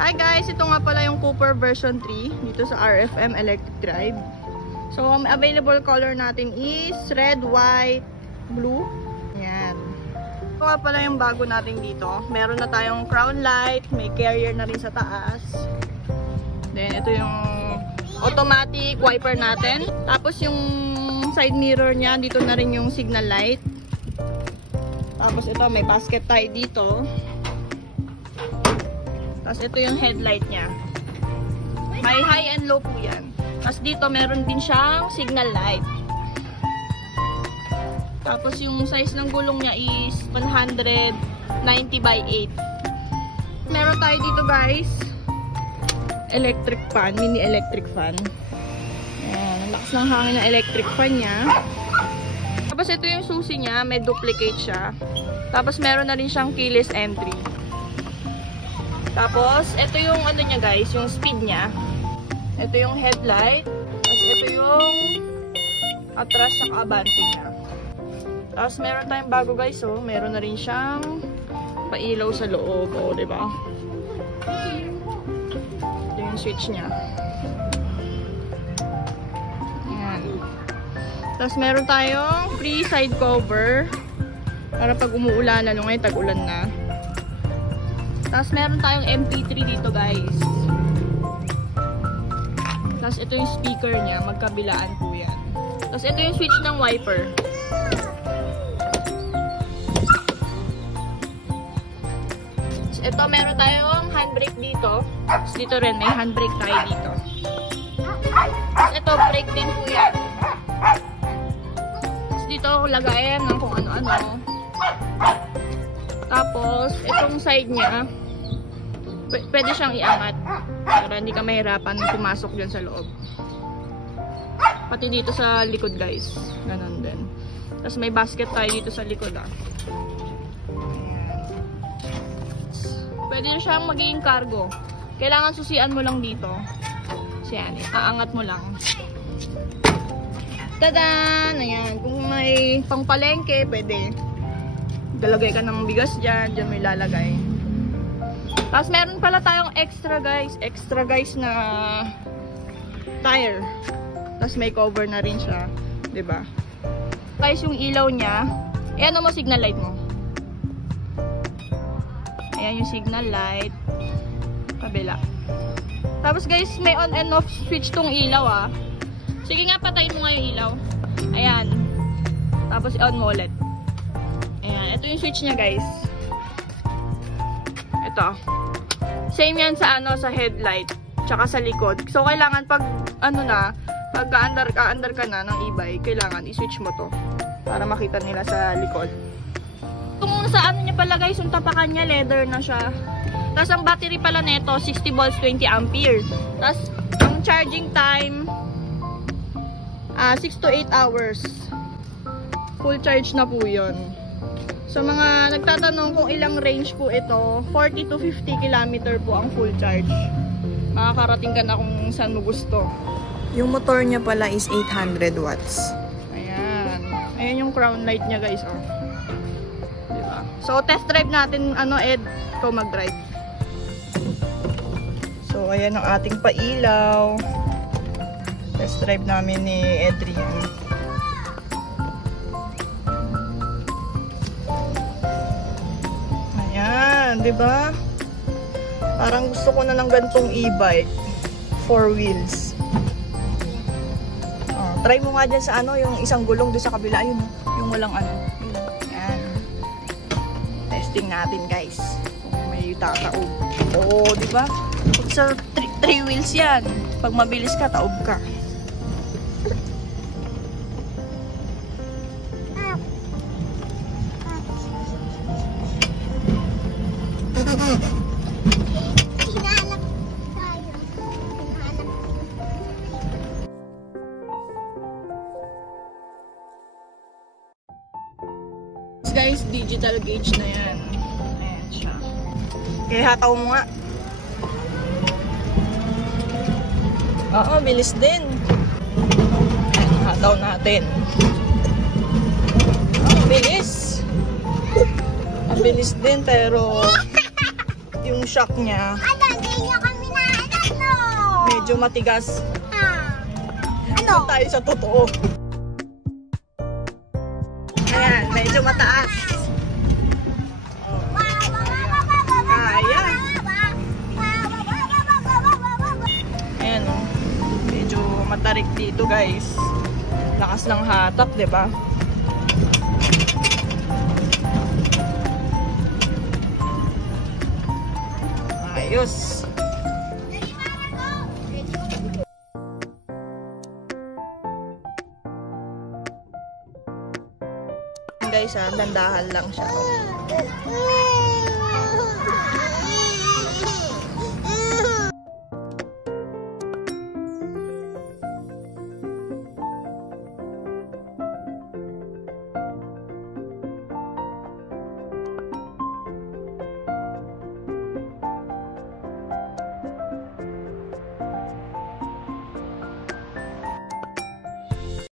Hi guys, ito nga pala yung Cooper version 3 dito sa RFM Electric Drive. So, ang available color natin is red, white, blue. Yan. Ito nga pala yung bago natin dito. Meron na tayong crown light, may carrier na rin sa taas. Then, ito yung automatic wiper natin. Tapos yung side mirror niya, dito na rin yung signal light. Tapos ito, may basket tayo dito. Tapos ito yung headlight niya. May high and low po yan. Tapos dito meron din siyang signal light. Tapos yung size ng gulong niya is 190 by 8. Meron tayo dito guys, electric fan, mini electric fan. Ayan, ang lakas ng hangin ng electric fan niya. Tapos ito yung susi niya, may duplicate siya. Tapos meron na rin siyang keyless entry. Tapos, ito yung ano niya guys, yung speed niya. Ito yung headlight. Tapos, ito yung atras at abante niya. Tapos, meron tayong bago guys, oh. Meron na rin siyang pailaw sa loob, oh, diba? Ito yung switch niya. Ayan. Tapos, meron tayong free side cover. Para pag umuulan, lalo ngayon tag-ulan na. Tapos meron tayong MP3 dito guys. Tapos ito yung speaker niya, magkabilaan po yan. Tapos ito yung switch ng wiper. Tapos ito meron tayong handbrake dito. Tapos dito rin may handbrake tayo dito. Tapos ito brake din po yan. Tapos dito lagayan ng kung ano-ano. Tapos itong side niya, pwede siyang iangat para hindi ka mahirapan pumasok dyan sa loob. Pati dito sa likod guys, ganun din. Tapos may basket tayo dito sa likod ah. Ayan. Pwede siyang magiging cargo. Kailangan susian mo lang dito. So yan, aangat mo lang. Tadan! Ayan, kung may pangpalengke, pwede. Lalagay ka ng bigas dyan, dyan may lalagay. Tapos meron pala tayong extra guys na tire. Tapos may cover na rin siya, 'di ba? Guys, yung ilaw niya, ayan mo signal light mo. Ayan yung signal light. Kabila. Tapos guys, may on and off switch tong ilaw ah. Sige nga, patayin mo nga yung ilaw. Ayan. Tapos on mo ulit. Ayan, ito yung switch niya guys. Ito. Same yan sa sa headlight, tsaka sa likod. So kailangan pag pag aandar ka na ng e-bike, kailangan i-switch mo to para makita nila sa likod. Kung sa niya pala guys, yung tapakan niya leather na siya. Tapos ang battery pala nito 60 volts 20 ampere. Tapos ang charging time 6 to 8 hours. Full charge na po 'yon. So mga nagtatanong kung ilang range po ito, 40 to 50 km po ang full charge. Makakarating ka na kung saan mo gusto. Yung motor niya pala is 800 watts. Ayan. Ayan yung crown light niya guys, oh. Diba? So test drive natin, Ed, ikaw mag-drive. So ayan ang ating pailaw. Test drive namin ni Adrian. Ayan, diba? Parang gusto ko na ng gantong e-bike. 4 wheels. Oh, try mo nga dyan sa yung isang gulong doon sa kabila. Yun, yung walang Yun. Ayan. Testing natin guys. Kung may tataob. Oo, diba? Sa 3 wheels yan. Pag mabilis ka, taob ka. Guys, digital gauge na yan. Ayan siya. Kaya hataw mo nga. Oo, bilis din. Ayan, hataw natin. Bilis. Ang bilis din pero yung shock niya Medyo matigas. Ano? Tayo sa totoo. Ayan, medyo mataas. Ayan. Ayan o. Medyo matarik dito guys. Lakas ng hatak, diba? Ayos. Guys, dandahan lang siya.